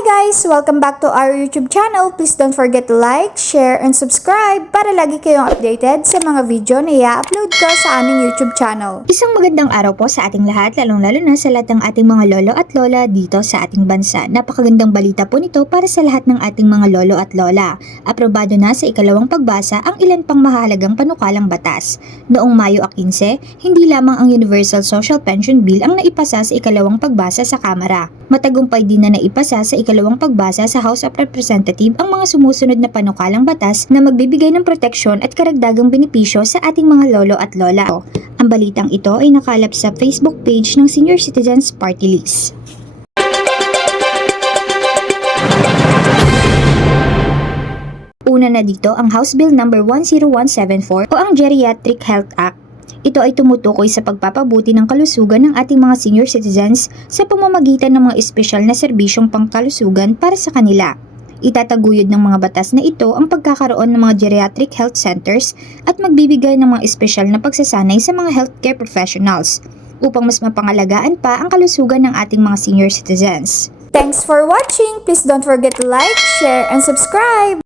guys! Welcome back to our YouTube channel. Please don't forget to like, share, and subscribe para lagi kayong updated sa mga video na i-upload ko sa aming YouTube channel. Isang magandang araw po sa ating lahat, lalong-lalo na sa lahat ng ating mga lolo at lola dito sa ating bansa. Napakagandang balita po nito para sa lahat ng ating mga lolo at lola. Aprobado na sa ikalawang pagbasa ang ilan pang mahalagang panukalang batas. Noong Mayo 15, hindi lamang ang Universal Social Pension Bill ang naipasa sa ikalawang pagbasa sa Kamara. Matagumpay din na naipasa sa ikalawang pagbasa sa House of Representatives ang mga sumusunod na panukalang batas na magbibigay ng proteksyon at karagdagang benepisyo sa ating mga lolo at lola. Ang balitang ito ay nakalap sa Facebook page ng Senior Citizens Party List. Una na dito ang House Bill No. 10174 o ang Geriatric Health Act. Ito ay tumutukoy sa pagpapabuti ng kalusugan ng ating mga senior citizens sa pamamagitan ng mga espesyal na serbisyong pangkalusugan para sa kanila. Itataguyod ng mga batas na ito ang pagkakaroon ng mga geriatric health centers at magbibigay ng mga espesyal na pagsasanay sa mga healthcare professionals upang mas mapangalagaan pa ang kalusugan ng ating mga senior citizens. Thanks for watching! Please don't forget to like, share, and subscribe!